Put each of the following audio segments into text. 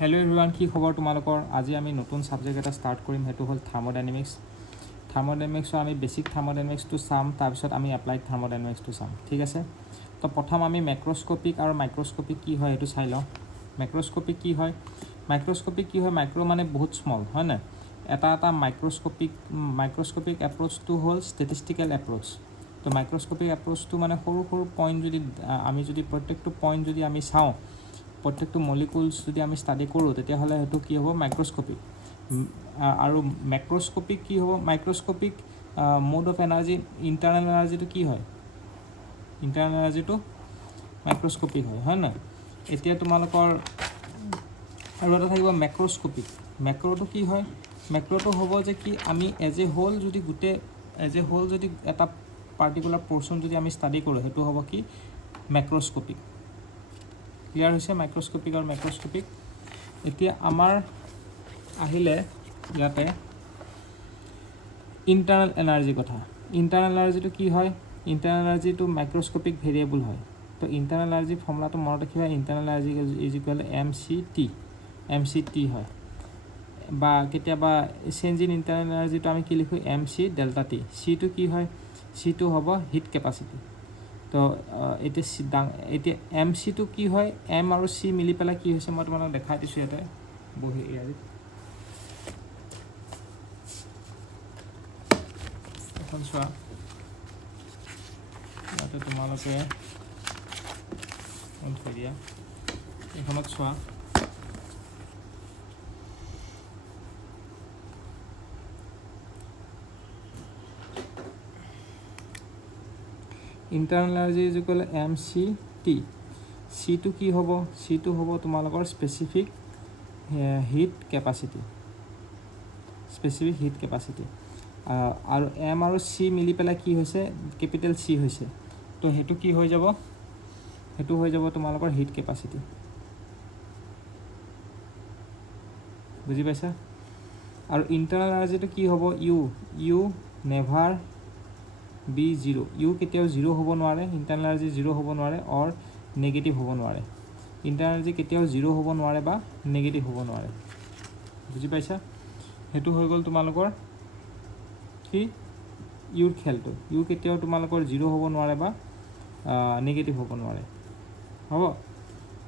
Hello everyone, কি খবৰ তোমালোকৰ? আজি আমি নতুন সাবজেক্ট এটা স্টাৰ্ট কৰিম, হেতু হল থাৰ্মোডাইনামিক্স। থাৰ্মোডাইনামিক্সৰ আমি বেসিক থাৰ্মোডাইনামিক্সটো চাম, তাৰ পিছত আমি এপ্লাইড থাৰ্মোডাইনামিক্সটো চাম, ঠিক আছে? তো প্ৰথম আমি মেক্ৰোস্কোপিক আৰু মাইক্ৰোস্কোপিক কি হয় এটো চাই লওঁ। মেক্ৰোস্কোপিক কি হয়? মাইক্ৰো মানে বহুত স্মল, হয় না? এটা মাইক্ৰোস্কোপিক এপ্ৰোচটো হ'ল ষ্টেটিষ্টিকেল এপ্ৰোচ। তো মাইক্ৰোস্কোপিক এপ্ৰোচটো মানে সৰু পইণ্ট যদি আমি যদি প্ৰত্যেকটো পইণ্ট যদি আমি চাওঁ, প্ৰত্যেকটো মলিকুলছ যদি আমি ষ্টাডি কৰোঁ, তেতিয়াহ'লে সেইটো কি হ'ব? মাইক্ৰোস্কোপিক। আৰু মেক্ৰোস্কোপিক কি হ'ব? মাইক্ৰোস্কোপিক মোড অফ এনাৰ্জি, ইণ্টাৰনেল এনাৰ্জিটো কি হয়? ইণ্টাৰনেল এনাৰ্জিটো মাইক্ৰোস্কোপিক হয়, হয় নহয়? এতিয়া তোমালোকৰ আৰু এটা থাকিব মেক্ৰোস্কোপিক। মেক্ৰ'টো কি হয়? মেক্ৰ'টো হ'ব যে কি আমি এজ এ হোল যদি এটা পাৰ্টিকুলাৰ পৰ্চন যদি আমি ষ্টাডি কৰোঁ, সেইটো হ'ব কি? মেক্ৰোস্কোপিক। ক্লিয়াৰ হৈছে মাইক্ৰোস্কোপিক আৰু মেক্ৰোস্কোপিক। এতিয়া আমাৰ আহিলে ইয়াতে ইণ্টাৰনেল এনাৰ্জি কথা। ইণ্টাৰনেল এনাৰ্জিটো কি হয়? ইণ্টাৰনেল এনাৰ্জিটো মাইক্ৰোস্কোপিক ভেৰিয়েবল হয়। তো ইণ্টাৰনেল এনাৰ্জি ফৰ্মুলাটো মনত ৰাখিবা, internal energy is equal MC T হয়। বা কেতিয়াবা চেঞ্জ ইন ইণ্টাৰনেল এনাৰ্জিটো আমি কি লিখোঁ? MC delta T। চিটো কি হয়? চিটো হ'ব হিট কেপাচিটি। তো এতিয়া এম চিটো কি হয়? এম আৰু চি মিলি পেলাই কি হৈছে মই তোমালোকক দেখাই দিছোঁ ইয়াতে বহি এখন চোৱা, ইয়াতে তোমালোকে দিয়া এইখনত চোৱা, internal energy is equal MC T। চিটো কি হ'ব? চিটো হ'ব তোমালোকৰ স্পেচিফিক হিট কেপাচিটি। আৰু এম আৰু চি মিলি পেলাই কি হৈছে? কেপিটেল চি হৈছে। তো সেইটো কি হৈ যাব? সেইটো হৈ যাব তোমালোকৰ হিট কেপাচিটি। বুজি পাইছা? আৰু ইণ্টাৰনেল এনাৰ্জিটো কি হ'ব? You never be zero'. ইউ কেতিয়াও জিৰ' হ'ব নোৱাৰে, ইণ্টাৰনেল এনাৰ্জি জিৰ' হ'ব নোৱাৰে অৰ নেগেটিভ হ'ব নোৱাৰে। ইণ্টাৰনেল এনাৰ্জি কেতিয়াও জিৰ' হ'ব নোৱাৰে বা নেগেটিভ হ'ব নোৱাৰে। বুজি পাইছা? সেইটো হৈ গ'ল তোমালোকৰ কি? ইউৰ খেলটো। ইউ কেতিয়াও তোমালোকৰ জিৰ' হ'ব নোৱাৰে বা নেগেটিভ হ'ব নোৱাৰে। হ'ব?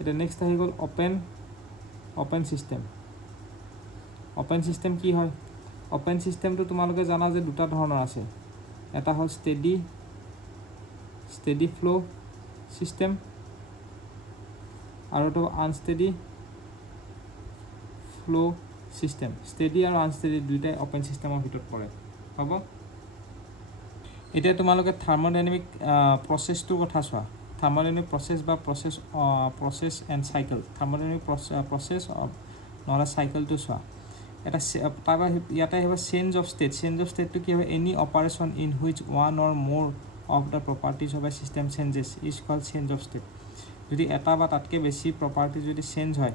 এতিয়া নেক্সট আহি গ'ল অ'পেন ছিষ্টেম। অ'পেন ছিষ্টেম কি হয়? অ'পেন ছিষ্টেমটো তোমালোকে জানা যে দুটা ধৰণৰ আছে। এটা হ'ল ষ্টেডি ফ্ল' ছিষ্টেম আৰু এটা আনষ্টেডি ফ্ল' ছিষ্টেম। ষ্টেডি আৰু আনষ্টেডি দুয়োটাই অ'পেন ছিষ্টেমৰ ভিতৰত পৰে। হ'ব? এতিয়া তোমালোকে থাৰ্মোডাইনামিক প্ৰচেছটোৰ কথা চোৱা। থাৰ্মোডাইনামিক প্ৰচেছ বা process and cycle. Thermodynamic process নহ'লে চাইকেলটো চোৱা। তাৰপৰা ইয়াতে আহিব change of state. Change of ষ্টেটটো কি হয়? Any operation in which one or more of the properties of a system changes is called change of state. যদি এটা বা তাতকৈ বেছি প্ৰপাৰ্টি যদি চেঞ্জ হয়,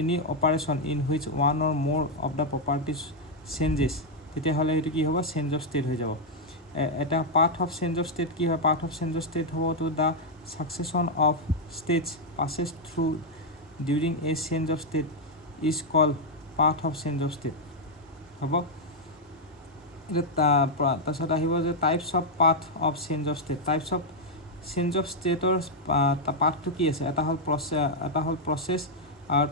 any operation in which one or more of the properties changes, তেতিয়াহ'লে এইটো কি হ'ব? চেঞ্জ অফ ষ্টেট হৈ যাব। এটা path of change of state কি হয়? Path of change of state হ'ব to the succession of states passes through during a change of state is called path of change of state. হ'ব? তাৰপিছত আহিব যে types of path of change of state. Types of change of ষ্টেটৰ পাথটো কি আছে? এটা হ'ল প্ৰচেছ আৰু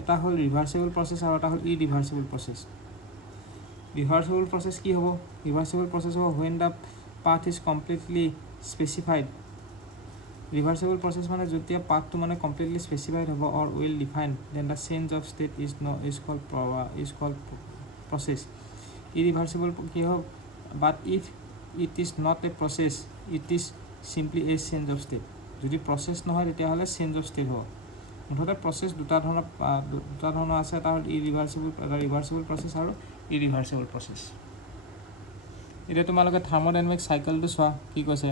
এটা হ'ল ৰিভাৰ্চিবল প্ৰচেছ আৰু এটা হ'ল ইৰিভাৰ্চিবল প্ৰচেছ। ৰিভাৰ্চিবল প্ৰচেছ কি হ'ব? ৰিভাৰ্চিবল প্ৰচেছ হ'ব when the path is completely specified. Reversible process মানে যেতিয়া পাথটো মানে কমপ্লিটলি স্পেচিফাইড হ'ব or well defined, then the change of state is called process. Irreversible কি হ'ব? But if it is not a process, it is simply a change of state. যদি process নহয় তেতিয়াহ'লে চেঞ্জ অফ ষ্টেট হ'ব। মুঠতে process দুটা ধৰণৰ আছে। এটা হ'ল ৰিভাৰ্চিবল প্ৰচেছ আৰু ইৰিভাৰ্চিবল প্ৰচেছ। এতিয়া তোমালোকে থাৰ্মোডাইনামিক চাইকেলটো চোৱা, কি কৈছে?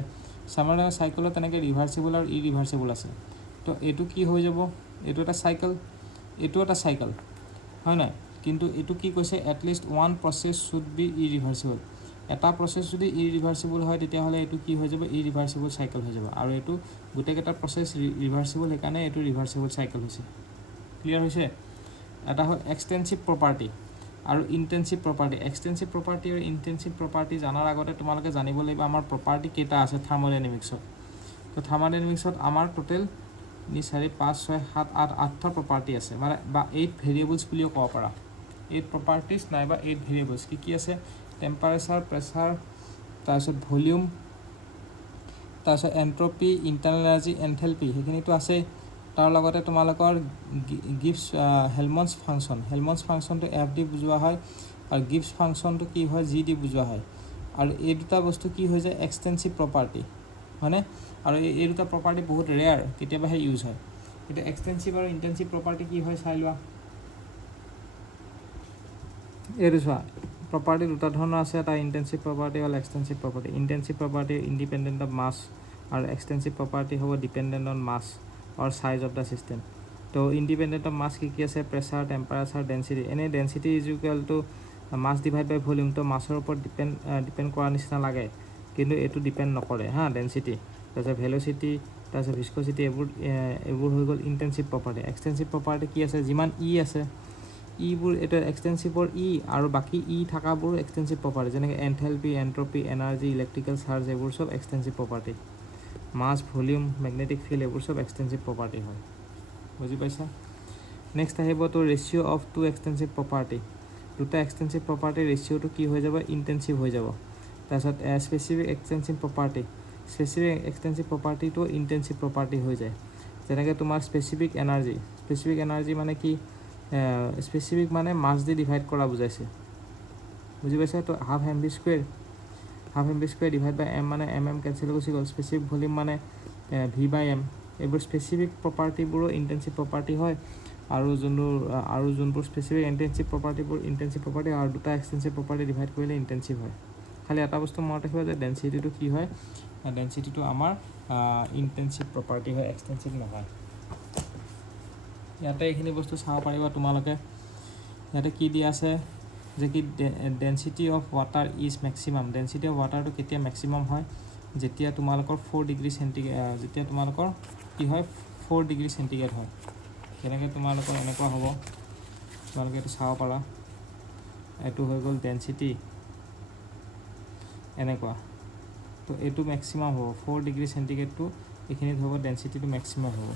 থাৰ্মোডাইনামিক চাইকেলত তেনেকৈ ৰিভাৰ্চিবল আৰু ইৰিভাৰ্চিবল আছে। তো এইটো কি হৈ যাব? এইটো এটা চাইকেল, এইটো এটা চাইকেল, হয় নাই? কিন্তু এইটো কি কৈছে? At least one process should be irreversible. এটা প্ৰচেছ যদি ইৰিভাৰ্চিবল হয়, তেতিয়াহ'লে এইটো কি হৈ যাব? ইৰিভাৰ্চিবল চাইকেল হৈ যাব। আৰু এইটো গোটেইকেইটা প্ৰচেছ ৰিভাৰ্চিবল, সেইকাৰণে এইটো ৰিভাৰ্চিবল চাইকেল হৈছে। ক্লিয়াৰ হৈছে এটা হ'ল এক্সটেনসিভ প্ৰপাৰ্টি আৰু ইন্টেনসিভ প্ৰপাৰ্টি এক্সটেনসিভ প্ৰপাৰ্টি আৰু ইন্টেনসিভ প্ৰপাৰ্টি জানাৰ আগতে তোমালোকে জানিব লাগিব আমাৰ প্ৰপাৰ্টি কেইটা আছে থাৰ্মোডাইনামিক্সত তো থাৰ্মোডাইনামিক্সত আমাৰ টোটেল 2 4 5 6 7 8 8টা প্ৰপাৰ্টি আছে মানে বা 8 ভেৰিয়েবলছ বুলিও ক'ব পাৰা 8 প্ৰপাৰ্টিজ নাইবা 8 ভেৰিয়েবলছ কি আছে টেম্পাৰেচাৰ প্ৰেছাৰ তাৰপিছত ভলিউম তাৰপিছত এন্ট্ৰপি ইণ্টাৰনেল এনাৰ্জি এনথেলপি সেইখিনিতো আছে তাৰ লগতে তোমালোকৰ গিভছ হেলমনছ ফাংচনটো এফ দি বুজোৱা হয় আৰু গিভছ ফাংচনটো কি হয় জি দি বুজোৱা হয় আৰু এই দুটা বস্তু কি হৈ যায় এক্সটেনসিভ প্ৰপাৰ্টি হয়নে আৰু এই দুটা প্ৰপাৰ্টি বহুত ৰেয়াৰ কেতিয়াবাহে ইউজ হয় কিন্তু এক্সটেনসিভ আৰু ইন্টেনসিভ প্ৰপাৰ্টি কি হয় চাই লোৱা এইটো চোৱা প্ৰপাৰ্টি দুটা ধৰণৰ আছে এটা ইন্টেনসিভ প্ৰপাৰ্টি হ'ল extensive property intensive property independent of mass আৰু এক্সটেনসিভ প্ৰপাৰ্টি হ'ব dependent on mass or size of the system তো independent of mass কি আছে pressure temperature density এনে density is equal to mass divided by volume তো মাছৰ ওপৰত depend কৰা নিচিনা লাগে কিন্তু এটো ডিপেন্ড নকৰে হা density তাৰপিছত velocity তাৰপিছত viscosity এইবোৰ হৈ গ'ল ইন্টেনসিভ প্ৰপাৰ্টি এক্সটেনসিভ প্ৰপাৰ্টি কি আছে যিমান ই আছে ইবোৰ এটা এক্সটেনসিভৰ ই আৰু বাকি ই থাকাবোৰ এক্সটেনসিভ প্ৰপাৰ্টি যেনে এনথেলপি এন্ট্ৰপি এনাৰ্জি ইলেক্ট্ৰিকেল চাৰ্জ এইবোৰ সব এক্সটেনসিভ প্ৰপাৰ্টি মাছ ভলিউম ম্যাগনেটিক ফিল্ড এইবোৰ সব এক্সটেনসিভ প্ৰপাৰ্টি হয় বুজি পাইছা নেক্সট আহিব তো ৰেশিও অফ টু এক্সটেনসিভ প্ৰপাৰ্টি দুটা এক্সটেনসিভ প্ৰপাৰ্টি ৰেশিওটো কি হৈ যাব ইন্টেনসিভ হৈ যাব তাৰপিছত স্পেসিফিক এক্সটেনসিভ প্ৰপাৰ্টিটো ইন্টেনসিভ প্ৰপাৰ্টি হৈ যায় যেনেকৈ তোমাৰ স্পেসিফিক এনাৰ্জি মানে কি স্পেসিফিক মানে মাছ দি ডিভাইড কৰা বুজাইছে বুজি পাইছা তো half m v square divide by m মানে এম কেনসেল গুচি গ'ল স্পেসিফিক ভলিউম মানে ভি বাই এম এইবোৰ স্পেসিফিক প্ৰপাৰ্টিবোৰো ইন্টেনসিভ প্ৰপাৰ্টি হয় আৰু যোনবোৰ স্পেসিফিক ইন্টেনসিভ প্ৰপাৰ্টি আৰু দুটা এক্সটেনসিভ প্ৰপাৰ্টি ডিভাইড কৰিলে ইন্টেনসিভ হয় খালি এটা বস্তু মনত ৰাখিবা যে ডেনসিটিটো কি হয় ডেনসিটিটো আমাৰ ইন্টেনসিভ প্ৰপাৰ্টি হয় এক্সটেনসিভ নহয় ইয়াতে এইখিনি বস্তু চাব পাৰিবা তোমালোকে ইয়াতে কি দিয়া আছে যে কি density of water is maximum density of ওয়াটাৰটো কেতিয়া ম্যাক্সিমাম হয় যেতিয়া তোমালোকৰ 4 ডিগ্ৰী সেন্টিগ্ৰেড যেতিয়া তোমালোকৰ কি হয় 4 ডিগ্ৰী সেন্টিগ্ৰেড হয় কেনেকৈ তোমালোকৰ এনেকুৱা হ'ব তোমালোকে এটা চাব পাৰা এটো হৈ গ'ল ডেনসিটি এনেকুৱা তো এটো ম্যাক্সিমাম হ'ব 4 ডিগ্ৰী সেন্টিগ্ৰেডটো এইখিনিত হ'ব ডেনসিটিটো ম্যাক্সিমাম হ'ব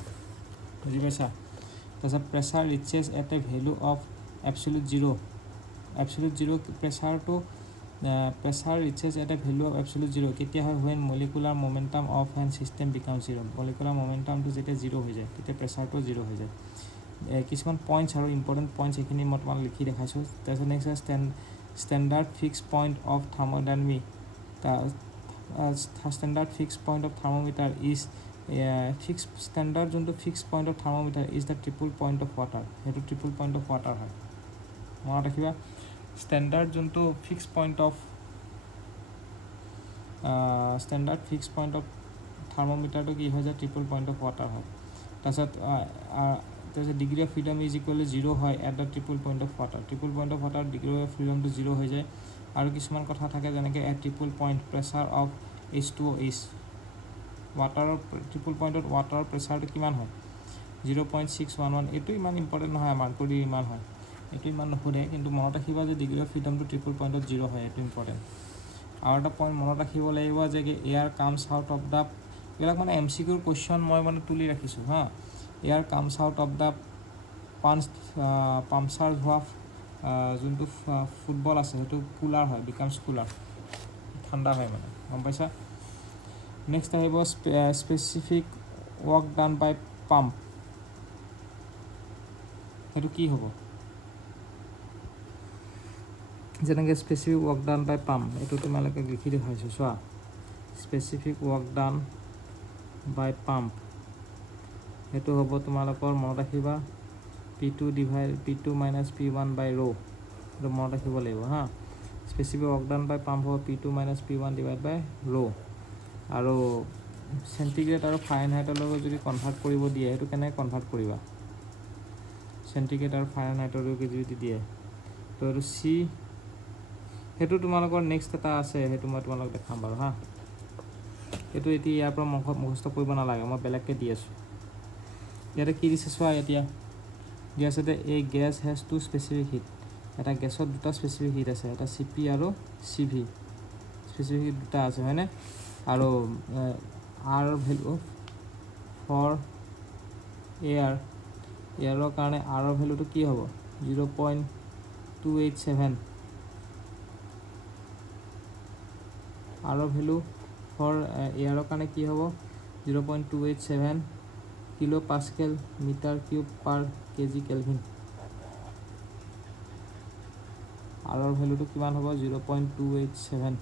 বুজি পাইছা তাৰপিছত pressure reaches at a value of absolute zero' pressure reaches at a value of absolute zero কেতিয়া হয় when molecular momentum of an system becomes zero molecular momentum to যেতিয়া জিৰ' হৈ যায় তেতিয়া প্ৰেছাৰটো জিৰ' হৈ যায় কিছুমান পইণ্টছ আৰু ইম্পৰ্টেণ্ট পইণ্টছ এইখিনি মই তোমাক লিখি দেখাইছোঁ তাৰপিছত next standard fix point of thermodynamic standard fix point of thermometer is standard যোনটো fix point of thermometer is the triple point of water সেইটো ট্ৰিপল পইণ্ট অফ ৱাটাৰ হয় মনত ৰাখিবা ষ্টেণ্ডাৰ্ড যোনটো ফিক্স পইণ্ট অফ থাৰ্মোমিটাৰটো কি হৈ যায় triple point of water হয় তাৰপিছত degree of freedom is equal 0 হয় at the triple point of water degree of ফ্ৰীডমটো 0 হৈ যায় আৰু কিছুমান কথা থাকে যেনেকৈ at triple point pressure of H2O ৱাটাৰৰ ট্ৰিপল পইণ্টত ৱাটাৰৰ প্ৰেছাৰটো কিমান হয় 0.611 এইটো ইমান ইম্পৰ্টেণ্ট নহয় আমাৰ কৰি ইমান হয় এইটো ইমান নুসুধে কিন্তু মনত ৰাখিবা যে ডিগ্ৰী অফ ফ্ৰীডমটো ট্ৰিপল পইণ্টত 0 হয় এইটো ইম্পৰ্টেণ্ট আৰু এটা পইণ্ট মনত ৰাখিব লাগিব যে কি air comes out of the এইবিলাক মানে MCQৰ কুৱেশ্যন মই মানে তুলি ৰাখিছোঁ হা air comes out of the puncture হোৱা যোনটো ফুটবল আছে সেইটো কুলাৰ হয় বিকামছ কুলাৰ ঠাণ্ডা হয় মানে গম পাইছা নেক্সট আহিব specific work done by pump সেইটো কি হ'ব যেনেকৈ specific work done by pump এইটো তোমালোকে লিখি দেখাইছোঁ চোৱা specific work done by pump সেইটো হ'ব তোমালোকৰ মনত ৰাখিবা P2 minus P1 by rho এইটো মনত ৰাখিব লাগিব হা specific work done by pump হ'ব P2 minus P1 divided by rho আৰু সেন্টিগ্ৰেড আৰু ফাৰেনহাইটৰ লগত যদি কনভাৰ্ট কৰিব দিয়ে সেইটো কেনেকৈ কনভাৰ্ট কৰিবা সেন্টিগ্ৰেড আৰু ফাৰেনহাইটৰ লগত যদি দিয়ে তো এইটো চি সেইটো তোমালোকৰ নেক্সট এটা আছে সেইটো মই তোমালোক দেখাম বাৰু হা এইটো এতিয়া ইয়াৰ পৰা মুখস্থ কৰিব নালাগে মই বেলেগকৈ দি আছোঁ ইয়াতে কি দিছে চোৱা এতিয়া দিয়া আছে যে a gas has two specific heat এটা গেছত দুটা স্পেসিফিক হিট আছে এটা CP আৰু CV স্পেসিফিক হিট দুটা আছে হয়নে আৰু R ভ্যালু ফৰ এয়াৰ এয়াৰৰ কাৰণে R ৰ ভ্যালুটো কি হ'ব 0.287 R ৰ ভ্যালু ফৰ এয়াৰৰ কাৰণে কি হ'ব 0.287 কিলো পাস্কেল মিটাৰ কিউব পাৰ কেজি কেলভিন R ৰ ভ্যালুটো কিমান হ'ব 0.287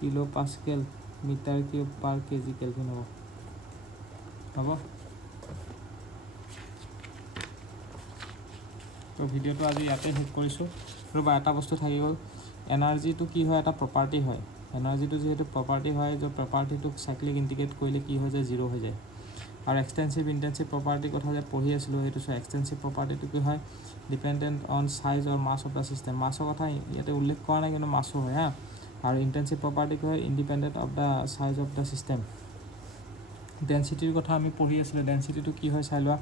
কিলো পাস্কেল মিটাৰ কিউব পাৰ কেজি কেলভিন হ'ব তো ভিডিওটো আজি ইয়াতে শেষ কৰিছোঁ ৰবা এটা বস্তু থাকি গ'ল এনাৰ্জিটো কি হয় এটা প্ৰপাৰ্টি হয় এনাৰ্জিটো যেহেতু প্ৰপাৰ্টি হয় যে প্ৰপাৰ্টিটোক সাইক্লিক ইন্টিগ্ৰেট কৰিলে কি হৈ যায় 0 হৈ যায় আৰু এক্সটেনসিভ ইন্টেনসিভ প্ৰপাৰ্টি কথা যে পঢ়ি আছিলোঁ সেইটো এক্সটেনসিভ প্ৰপাৰ্টিটো কি হয় dependent on size or mass of the system মাছৰ কথা ইয়াতে উল্লেখ কৰা নাই কিন্তু মাছো হয় হা আৰু ইন্টেনসিভ প্ৰপাৰ্টি কি হয় independent of the size of the system ডেন্সিটিৰ কথা আমি পঢ়ি আছিলোঁ ডেন্সিটিটো কি হয় চাই লোৱা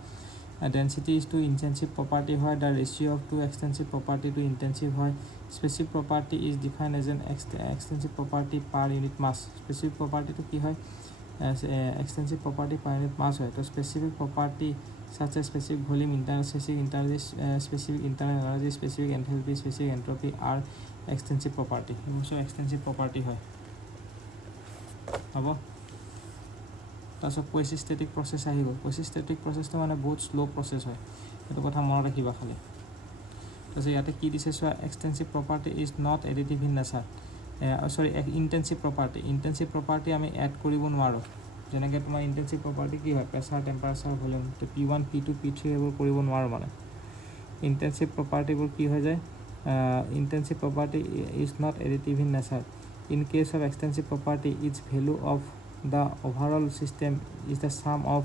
density is to intensive property হয় the ratio of two extensive property to intensive হয় specific property is defined as an extensive property per unit mass specific property to কি হয় extensive property per unit mass হয় তো specific property such as specific volume specific internal energy specific enthalpy specific entropy are extensive property so extensive property হয় হ'ব তাৰপিছত কোয়েসিস্টেটিক process আহিব কোয়েসিস্টেটিক প্ৰসেসটো মানে বহুত স্লো প্ৰসেস হয় এইটো কথা মনত ৰাখিবা খালি তাৰপিছত ইয়াতে কি দিছে চোৱা extensive property is not additive in nature sorry intensive property আমি এড কৰিব নোৱাৰোঁ যেনেকৈ তোমাৰ ইন্টেনসিভ প্ৰপাৰ্টি কি হয় প্ৰেছাৰ টেম্পাৰেচাৰ ভলিউম তো P1 P2 P3 এইবোৰ কৰিব নোৱাৰোঁ মানে ইন্টেনসিভ প্ৰপাৰ্টিবোৰ কি হৈ যায় intensive property is not additive in nature in case of extensive property its value of the overall system is the sum of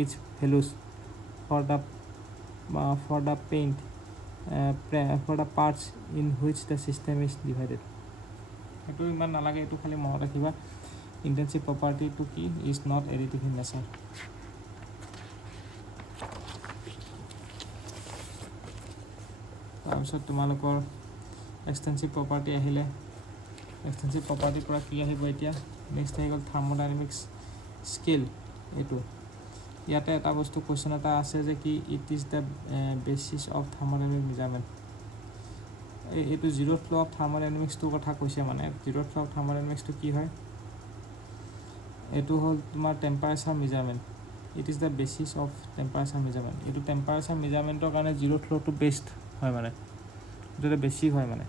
its values for the parts in which the system is divided etu iman nalage etu khali mona rakhiba intensive property to ki is not additive in nature তাৰপিছত তোমালোকৰ extensive property আহিলে extensive property পৰা কি আহিব এতিয়া next আহি গ'ল থাৰ্মোডাইনামিক্স scale এইটো ইয়াতে এটা বস্তু কোৱেশ্চন এটা আছে যে কি it is the basis of thermodynamic measurement এইটো জিৰোথ ল অফ থাৰ্মোডাইনামিক্সটোৰ কথা কৈছে মানে জিৰোথ ল অফ থাৰ্মোডাইনামিক্সটো কি হয় এইটো হ'ল তোমাৰ temperature measurement it is the basis of temperature measurement এইটো টেম্পাৰেচাৰ মেজাৰমেণ্টৰ কাৰণে জিৰোথ লটো বেষ্ট হয় মানে এইটো বেছিক হয় মানে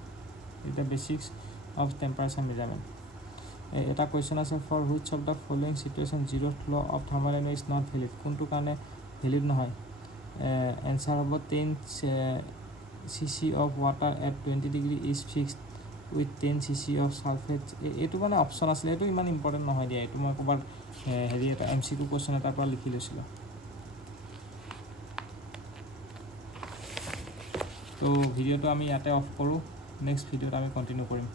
এটা বেচিক্স অফ টেম্পাৰেচাৰ মেজাৰমেণ্ট এটা কোৱেশ্চন আছে for which of the following situation zeroth law of থাৰ্মোডাইনামিক্স not valid কোনটো কাৰণে ভেলিড নহয় এনসাৰ হ'ব 10 cc of water at 20 degree is fixed with 10 cc of sulphate এইটো মানে অপশ্যন আছিলে এইটো ইমান ইম্পৰ্টেণ্ট নহয় দিয়া এইটো মই ক'ৰবাত হেৰি এটা MCQ কোৱেশ্চন এটাৰ পৰা লিখি লৈছিলোঁ তো ভিডিঅ'টো আমি ইয়াতে অফ কৰোঁ নেক্সট ভিডিঅ'ত আমি কণ্টিনিউ কৰিম